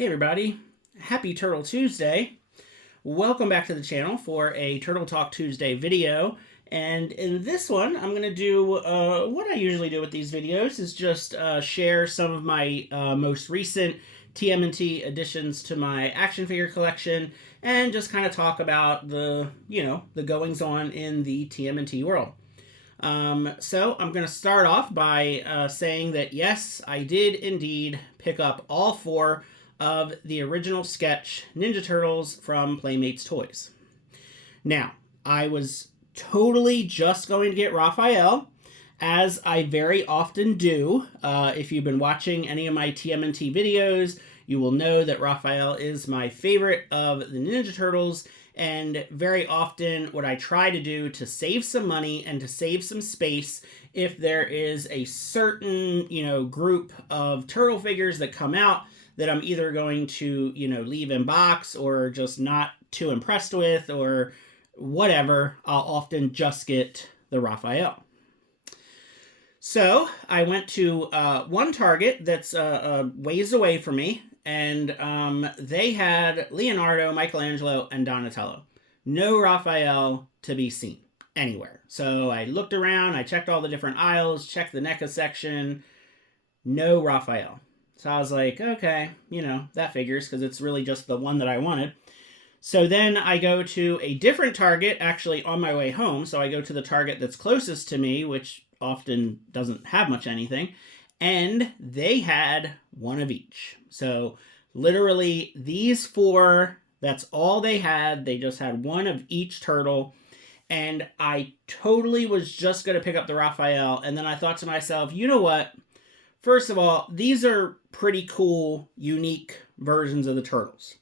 Hey everybody, happy Turtle Tuesday. Welcome back to the channel for a Turtle Talk Tuesday video. And in this one, I'm going to do what I usually do with these videos is just share some of my most recent TMNT additions to my action figure collection and just kind of talk about the goings on in the TMNT world. So I'm going to start off by saying that yes, I did indeed pick up all four of the original sketch Ninja Turtles from Playmates Toys. Now, I was totally just going to get Raphael, as I very often do. If you've been watching any of my TMNT videos, you will know that Raphael is my favorite of the Ninja Turtles, and very often what I try to do to save some money and to save some space, if there is a certain, group of turtle figures that come out that I'm either going to, leave in box or just not too impressed with or whatever, I'll often just get the Raphael. So I went to one Target that's ways away from me, and they had Leonardo, Michelangelo, and Donatello. No Raphael to be seen anywhere. So I looked around, I checked all the different aisles, checked the NECA section, no Raphael. So I was like, okay, that figures because it's really just the one that I wanted. So then I go to a different Target actually on my way home. So I go to the Target that's closest to me, which often doesn't have much anything. And they had one of each. So literally these four, that's all they had. They just had one of each turtle. And I totally was just going to pick up the Raphael. And then I thought to myself, you know what? First of all, these are pretty cool, unique versions of the Turtles.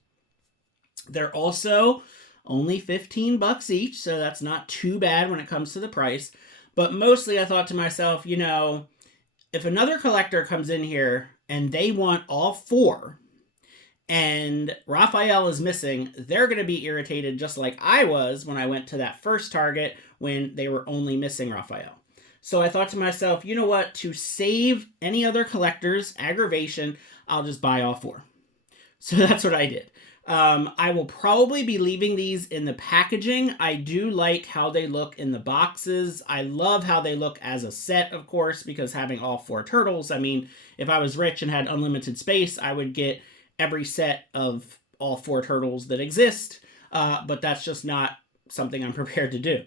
They're also only $15 each, so that's not too bad when it comes to the price. But mostly I thought to myself, if another collector comes in here and they want all four and Raphael is missing, they're going to be irritated just like I was when I went to that first Target when they were only missing Raphael. So I thought to myself, you know what? To save any other collector's aggravation, I'll just buy all four. So that's what I did. I will probably be leaving these in the packaging. I do like how they look in the boxes. I love how they look as a set, of course, because having all four turtles, I mean, if I was rich and had unlimited space, I would get every set of all four turtles that exist. But that's just not something I'm prepared to do.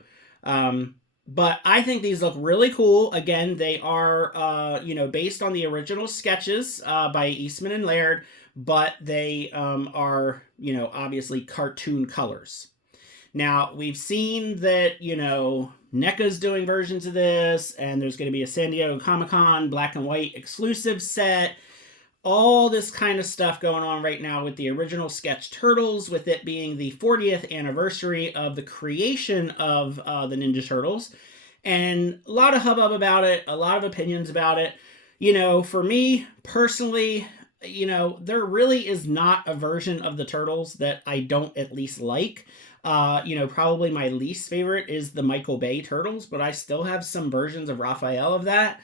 But I think these look really cool. Again, they are, based on the original sketches by Eastman and Laird, but they are, obviously cartoon colors. Now, we've seen that, NECA's doing versions of this, and there's going to be a San Diego Comic-Con black and white exclusive set. All this kind of stuff going on right now with the original sketch Turtles, with it being the 40th anniversary of the creation of the Ninja Turtles. And a lot of hubbub about it, a lot of opinions about it. For me, personally, there really is not a version of the Turtles that I don't at least like. Probably my least favorite is the Michael Bay Turtles, but I still have some versions of Raphael of that.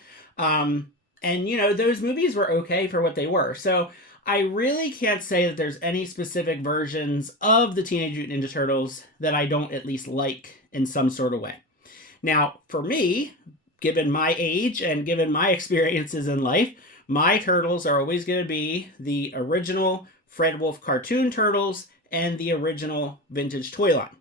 And, those movies were okay for what they were. So I really can't say that there's any specific versions of the Teenage Mutant Ninja Turtles that I don't at least like in some sort of way. Now, for me, given my age and given my experiences in life, my turtles are always going to be the original Fred Wolf cartoon turtles and the original vintage toy line.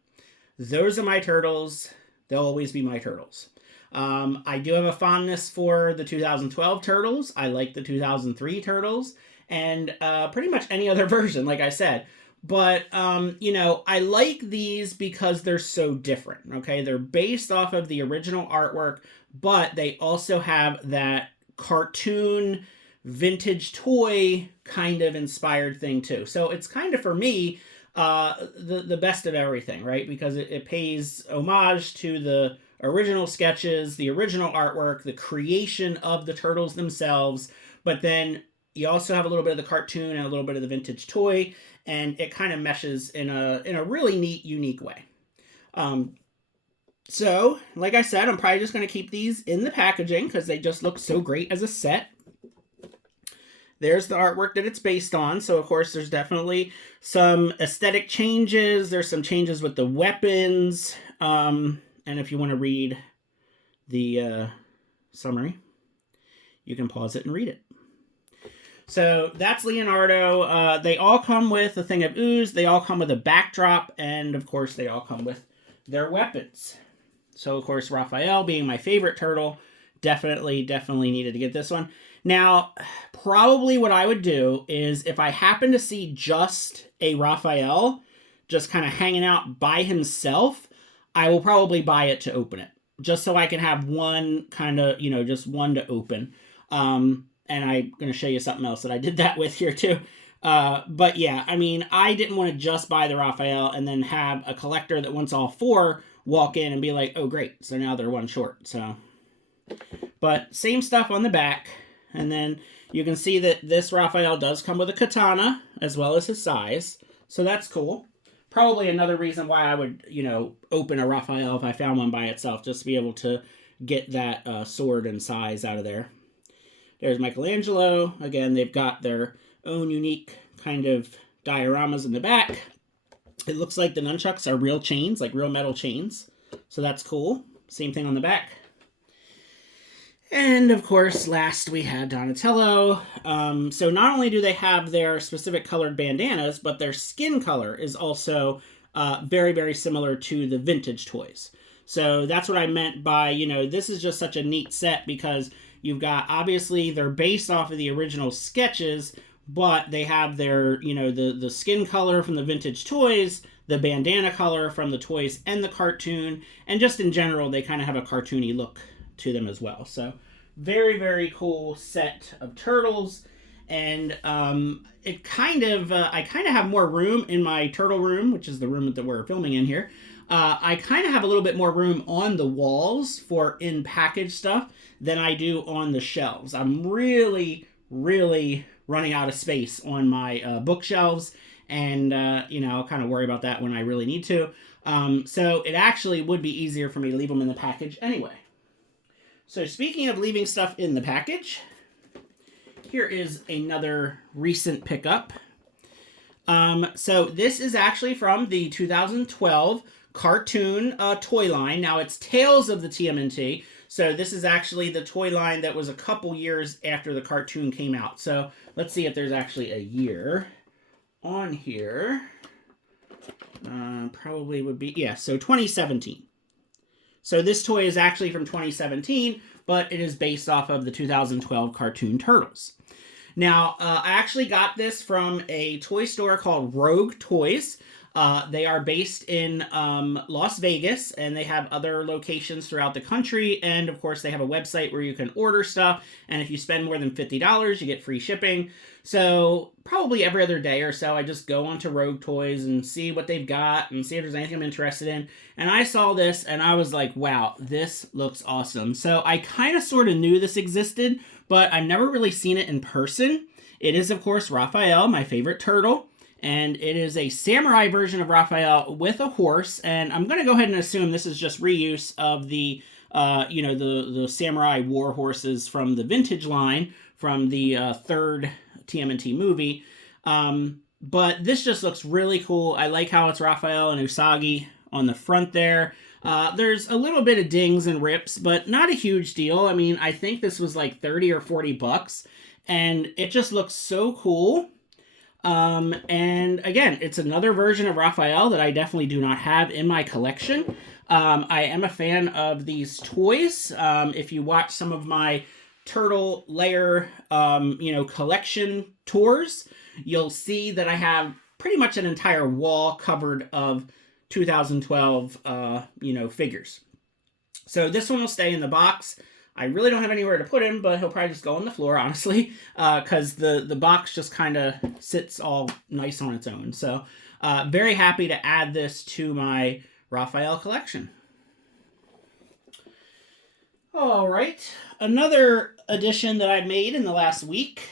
Those are my turtles. They'll always be my turtles. I do have a fondness for the 2012 Turtles. I like the 2003 Turtles and pretty much any other version, like I said. But, I like these because they're so different, okay? They're based off of the original artwork, but they also have that cartoon vintage toy kind of inspired thing too. So it's kind of, for me, the best of everything, right? Because it pays homage to the original sketches, the original artwork, the creation of the turtles themselves, but then you also have a little bit of the cartoon and a little bit of the vintage toy, and it kind of meshes in a really neat, unique way. So, like I said, I'm probably just going to keep these in the packaging because they just look so great as a set. there's the artwork that it's based on. So, of course, there's definitely some aesthetic changes. There's some changes with the weapons. And if you want to read the summary, you can pause it and read it. So that's Leonardo. They all come with a thing of ooze. They all come with a backdrop. And, of course, they all come with their weapons. So, of course, Raphael, being my favorite turtle, definitely needed to get this one. Now, probably what I would do is if I happen to see just a Raphael just kind of hanging out by himself, I will probably buy it to open it. Just so I can have one kind of, just one to open. And I'm going to show you something else that I did that with here too. But yeah, I mean, I didn't want to just buy the Raphael and then have a collector that wants all four walk in and be like, oh great, so now they're one short. So, but same stuff on the back. And then you can see that this Raphael does come with a katana as well as his size. So that's cool. Probably another reason why I would, open a Raphael if I found one by itself, just to be able to get that sword and size out of there. There's Michelangelo. Again, they've got their own unique kind of dioramas in the back. It looks like the nunchucks are real chains, like real metal chains. So that's cool. Same thing on the back. And, of course, last we had Donatello. So not only do they have their specific colored bandanas, but their skin color is also very, very similar to the vintage toys. So that's what I meant by, this is just such a neat set because you've got, obviously, they're based off of the original sketches, but they have their, the skin color from the vintage toys, the bandana color from the toys and the cartoon, and just in general, they kind of have a cartoony look to them as well. So very, very cool set of turtles. And it kind of, I kind of have more room in my turtle room, which is the room that we're filming in here. I kind of have a little bit more room on the walls for in-package stuff than I do on the shelves. I'm really, really running out of space on my bookshelves. And, I'll kind of worry about that when I really need to. So it actually would be easier for me to leave them in the package anyway. So speaking of leaving stuff in the package, here is another recent pickup. So this is actually from the 2012 cartoon toy line. Now it's Tales of the TMNT. So this is actually the toy line that was a couple years after the cartoon came out. So let's see if there's actually a year on here. Probably would be, yeah, so 2017. So this toy is actually from 2017, but it is based off of the 2012 cartoon Turtles. Now, I actually got this from a toy store called Rogue Toys. They are based in Las Vegas, and they have other locations throughout the country. And, of course, they have a website where you can order stuff. And if you spend more than $50, you get free shipping. So probably every other day or so, I just go onto Rogue Toys and see what they've got and see if there's anything I'm interested in. And I saw this, and I was like, wow, this looks awesome. So I kind of sort of knew this existed, but I've never really seen it in person. It is, of course, Raphael, my favorite turtle. And it is a samurai version of Raphael with a horse. And I'm going to go ahead and assume this is just reuse of the, the samurai war horses from the vintage line from the third TMNT movie. But this just looks really cool. I like how it's Raphael and Usagi on the front there. There's a little bit of dings and rips, but not a huge deal. I mean, I think this was like 30 or 40 bucks. And it just looks so cool. And again, it's another version of Raphael that I definitely do not have in my collection. I am a fan of these toys. If you watch some of my turtle layer, collection tours, you'll see that I have pretty much an entire wall covered of 2012, figures. So this one will stay in the box. I really don't have anywhere to put him, but he'll probably just go on the floor, honestly, because the box just kind of sits all nice on its own. So very happy to add this to my Raphael collection. All right, another addition that I've made in the last week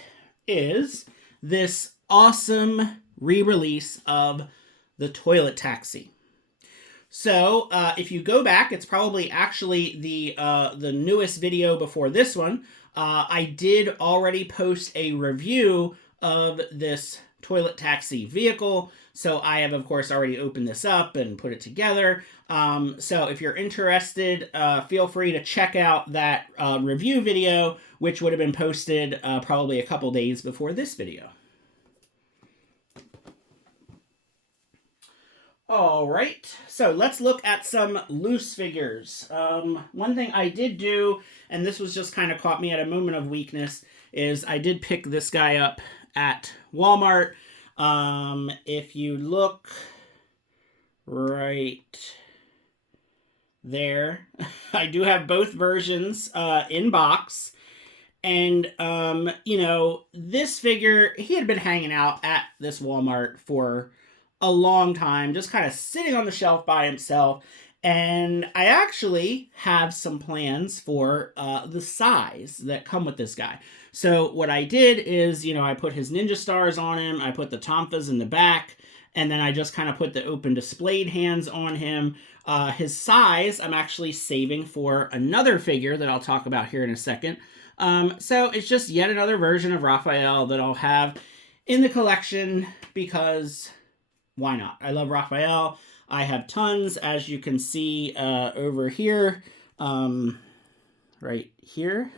is this awesome re-release of the Toilet Taxi. So if you go back, it's probably actually the newest video before this one. I did already post a review of this toilet taxi vehicle. So I have, of course, already opened this up and put it together. So if you're interested, feel free to check out that review video, which would have been posted probably a couple days before this video. All right, so let's look at some loose figures. One thing I did do, and this was just kind of caught me at a moment of weakness, is I did pick this guy up at Walmart. If you look right there, I do have both versions in box. And, you know, this figure, he had been hanging out at this Walmart for a long time, just kind of sitting on the shelf by himself. And I actually have some plans for the size that come with this guy. So what I did is, you know, I put his ninja stars on him, I put the Tonfas in the back, and then I just kind of put the open displayed hands on him. His size, I'm actually saving for another figure that I'll talk about here in a second. So it's just yet another version of Raphael that I'll have in the collection because why not? I love Raphael. I have tons, as you can see over here, right here.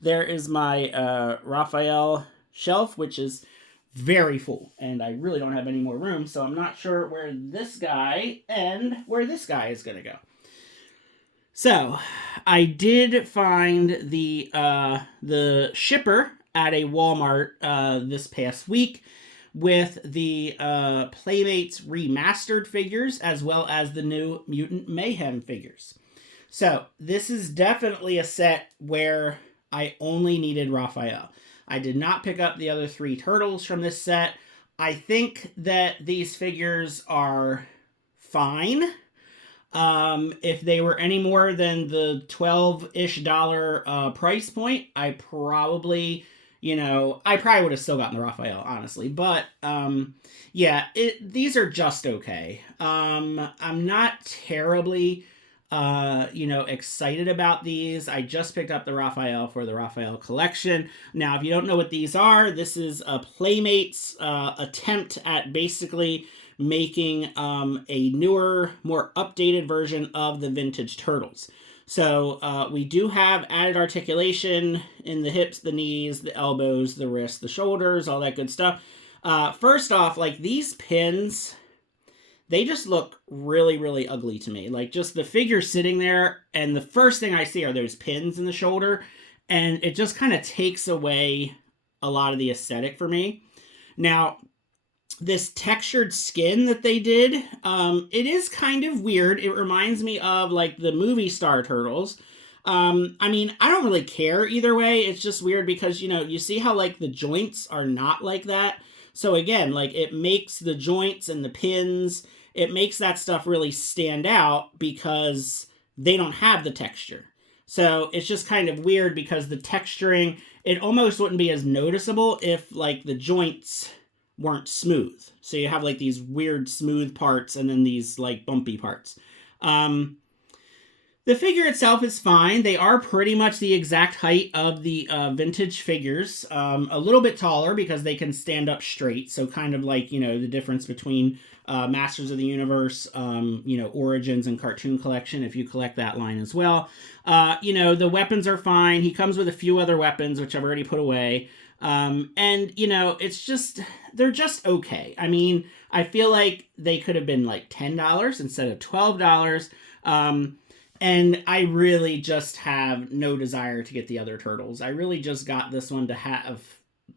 There is my Raphael shelf, which is very full, and I really don't have any more room, so I'm not sure where this guy and where this guy is going to go. So, I did find the shipper at a Walmart this past week with the Playmates remastered figures as well as the new Mutant Mayhem figures. So, this is definitely a set where I only needed Raphael. I did not pick up the other 3 turtles from this set. I think that these figures are fine. If they were any more than the $12-ish price point, I probably would have still gotten the Raphael, honestly. But, yeah, these are just okay. I'm not terribly, excited about these. I just picked up the Raphael for the Raphael collection. Now, if you don't know what these are, this is a Playmates attempt at basically making a newer, more updated version of the vintage Turtles. So we do have added articulation in the hips, the knees, the elbows, the wrists, the shoulders, all that good stuff. First off, like these pins, they just look really, really ugly to me. Like just the figure sitting there, and the first thing I see are those pins in the shoulder, and it just kind of takes away a lot of the aesthetic for me. Now, this textured skin that they did, it is kind of weird. It reminds me of like the movie Star Turtles. I mean, I don't really care either way. It's just weird because, you see how like the joints are not like that. So again, like it makes the joints and the pins, it makes that stuff really stand out because they don't have the texture. So it's just kind of weird because the texturing, it almost wouldn't be as noticeable if like the joints weren't smooth. So you have like these weird smooth parts and then these like bumpy parts. The figure itself is fine. They are pretty much the exact height of the vintage figures. A little bit taller because they can stand up straight. So kind of like, the difference between Masters of the Universe, Origins and Cartoon Collection, if you collect that line as well. The weapons are fine. He comes with a few other weapons, which I've already put away. It's just, they're just okay. I mean, I feel like they could have been like $10 instead of $12. And I really just have no desire to get the other turtles. I really just got this one to have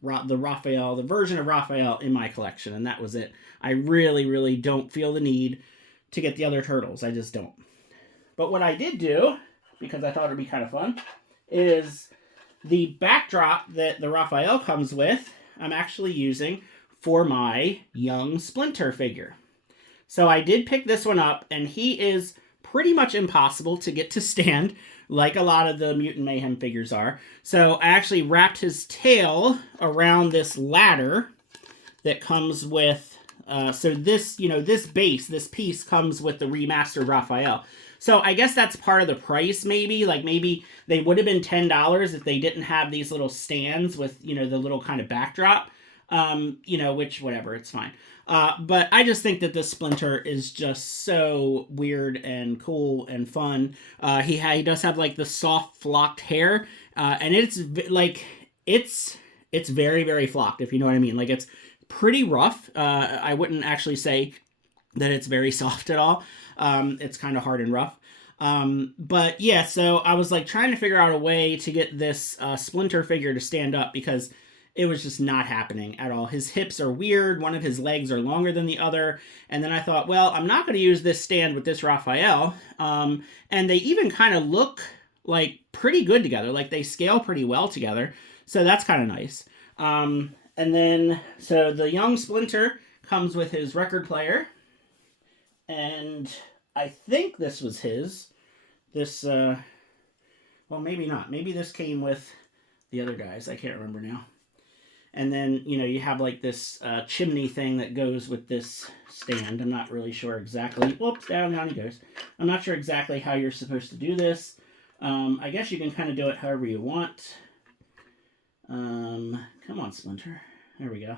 the version of Raphael in my collection, and that was it. I really, really don't feel the need to get the other turtles. I just don't. But what I did do, because I thought it'd be kind of fun, is the backdrop that the Raphael comes with, I'm actually using for my young Splinter figure. So I did pick this one up, and he is pretty much impossible to get to stand, like a lot of the Mutant Mayhem figures are. So I actually wrapped his tail around this ladder that comes with So this, this base, this piece comes with the remastered Raphael. So I guess that's part of the price, maybe. Like, maybe they would have been $10 if they didn't have these little stands with, the little kind of backdrop. Which, whatever, it's fine. But I just think that this Splinter is just so weird and cool and fun. He does have, like, the soft flocked hair. And it's, like, it's very, very flocked, if you know what I mean. Like, it's pretty rough. I wouldn't actually say that it's very soft at all. It's kind of hard and rough. But yeah, so I was like trying to figure out a way to get this Splinter figure to stand up because it was just not happening at all. His hips are weird. One of his legs are longer than the other. And then I thought, well, I'm not going to use this stand with this Raphael. And they even kind of look like pretty good together. Like they scale pretty well together. So that's kind of nice. And then, so the young Splinter comes with his record player. And I think this was his. This, well, maybe not. Maybe this came with the other guys. I can't remember now. And then, you have like this chimney thing that goes with this stand. I'm not really sure exactly. Whoops, down he goes. I'm not sure exactly how you're supposed to do this. I guess you can kind of do it however you want. Come on, Splinter. There we go.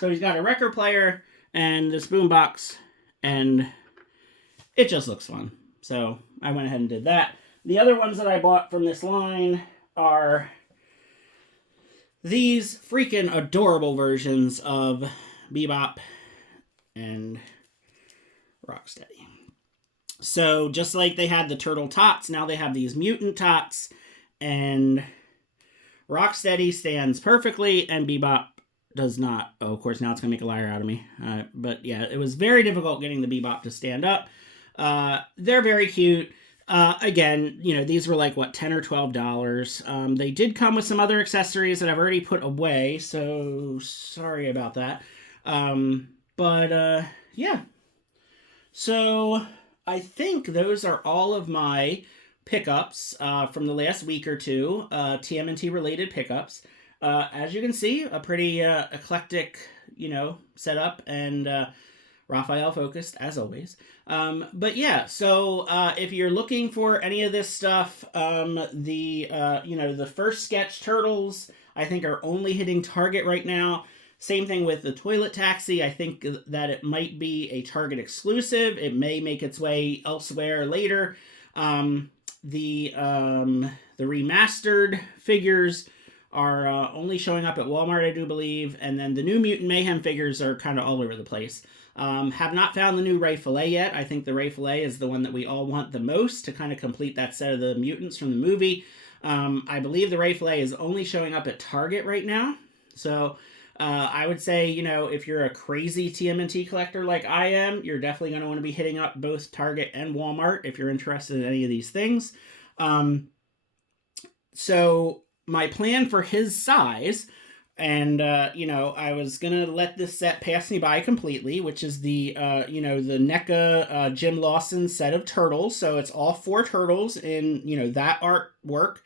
So he's got a record player and this boombox, and it just looks fun. So I went ahead and did that. The other ones that I bought from this line are these freaking adorable versions of Bebop and Rocksteady. So just like they had the turtle tots, now they have these mutant tots, and Rocksteady stands perfectly and Bebop does not. Oh, of course, now it's going to make a liar out of me. But yeah, it was very difficult getting the Bebop to stand up. They're very cute. Again, these were like, what, $10 or $12. They did come with some other accessories that I've already put away, so sorry about that. Yeah. So I think those are all of my pickups from the last week or two, TMNT related pickups. As you can see, a pretty eclectic, setup and Raphael focused as always. But yeah, so if you're looking for any of this stuff, the first sketch turtles I think are only hitting Target right now. Same thing with the toilet taxi. I think that it might be a Target exclusive. It may make its way elsewhere later. The remastered figures are only showing up at Walmart, I do believe, and then the new Mutant Mayhem figures are kind of all over the place. Have not found the new Ray Fillet yet. I think the Ray Fillet is the one that we all want the most to kind of complete that set of the mutants from the movie. I believe the Ray Fillet is only showing up at Target right now. So I would say, if you're a crazy TMNT collector like I am, you're definitely going to want to be hitting up both Target and Walmart if you're interested in any of these things. So my plan for his size, and, I was going to let this set pass me by completely, which is the NECA Jim Lawson set of turtles. So it's all 4 turtles in, that artwork.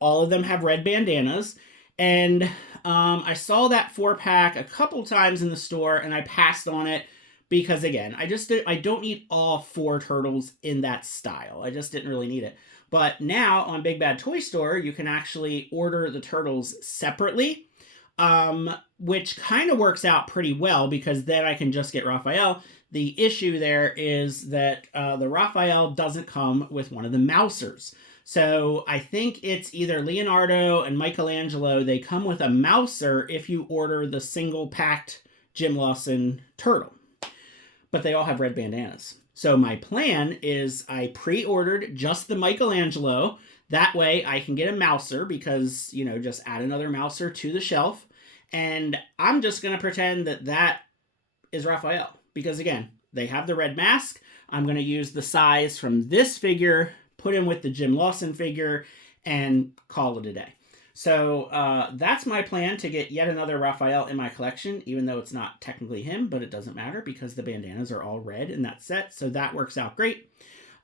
All of them have red bandanas. And I saw that 4-pack a couple times in the store, and I passed on it because, again, I don't need all 4 turtles in that style. I just didn't really need it. But now on Big Bad Toy Store, you can actually order the turtles separately, which kind of works out pretty well because then I can just get Raphael. The issue there is that the Raphael doesn't come with one of the Mousers. So I think it's either Leonardo and Michelangelo. They come with a Mouser if you order the single-packed Jim Lawson turtle. But they all have red bandanas. So my plan is I pre-ordered just the Michelangelo. That way I can get a Mouser because, just add another Mouser to the shelf. And I'm just going to pretend that is Raphael. Because, again, they have the red mask. I'm going to use the size from this figure, put him with the Jim Lawson figure, and call it a day. So that's my plan to get yet another Raphael in my collection, even though it's not technically him, but it doesn't matter because the bandanas are all red in that set, so that works out great.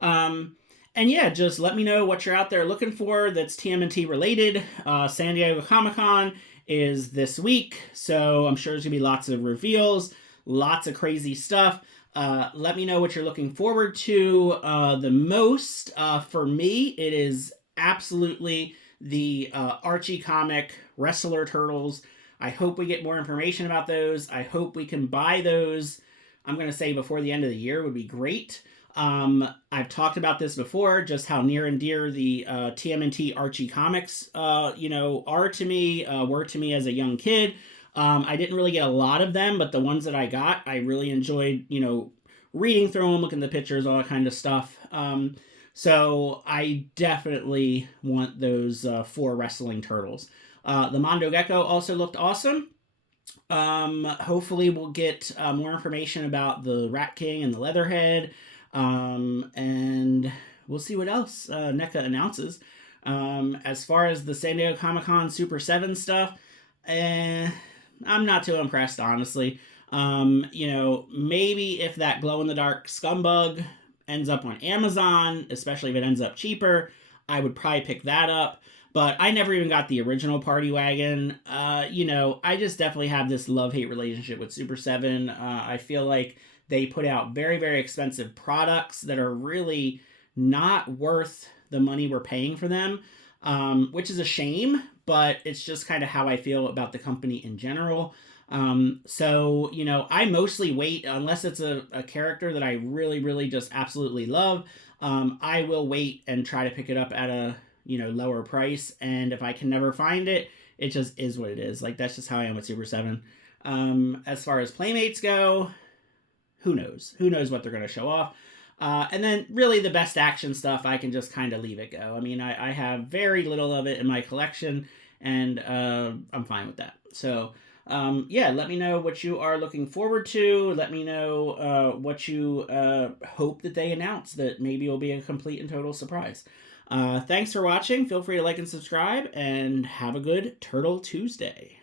And yeah, just let me know what you're out there looking for that's TMNT related. San Diego Comic-Con is this week, so I'm sure there's going to be lots of reveals, Lots of crazy stuff. Let me know what you're looking forward to the most. For me, it is absolutely the Archie comic Wrestler Turtles. I hope we get more information about those. I hope we can buy those. I'm going to say before the end of the year would be great. I've talked about this before, just how near and dear the TMNT Archie comics, are to me, were to me as a young kid. I didn't really get a lot of them, but the ones that I got, I really enjoyed, reading through them, looking at the pictures, all that kind of stuff. So I definitely want those 4 wrestling turtles. The Mondo Gecko also looked awesome. Hopefully we'll get more information about the Rat King and the Leatherhead. And we'll see what else NECA announces. As far as the San Diego Comic-Con Super 7 stuff, I'm not too impressed, honestly. Maybe if that glow-in-the-dark Scumbug ends up on Amazon, especially if it ends up cheaper, I would probably pick that up. But I never even got the original Party Wagon. I just definitely have this love-hate relationship with Super 7. I feel like they put out very, very expensive products that are really not worth the money we're paying for them, which is a shame, but it's just kind of how I feel about the company in general. I mostly wait, unless it's a character that I really, really just absolutely love. I will wait and try to pick it up at a lower price, and if I can never find it, it just is what it is. Like, that's just how I am with Super 7. As far as Playmates go, who knows what they're going to show off. And then really the best action stuff, I can just kind of leave it go. I mean, I have very little of it in my collection, and I'm fine with that. So let me know what you are looking forward to. Let me know what you hope that they announce that maybe will be a complete and total surprise. Thanks for watching. Feel free to like and subscribe, and have a good Turtle Tuesday.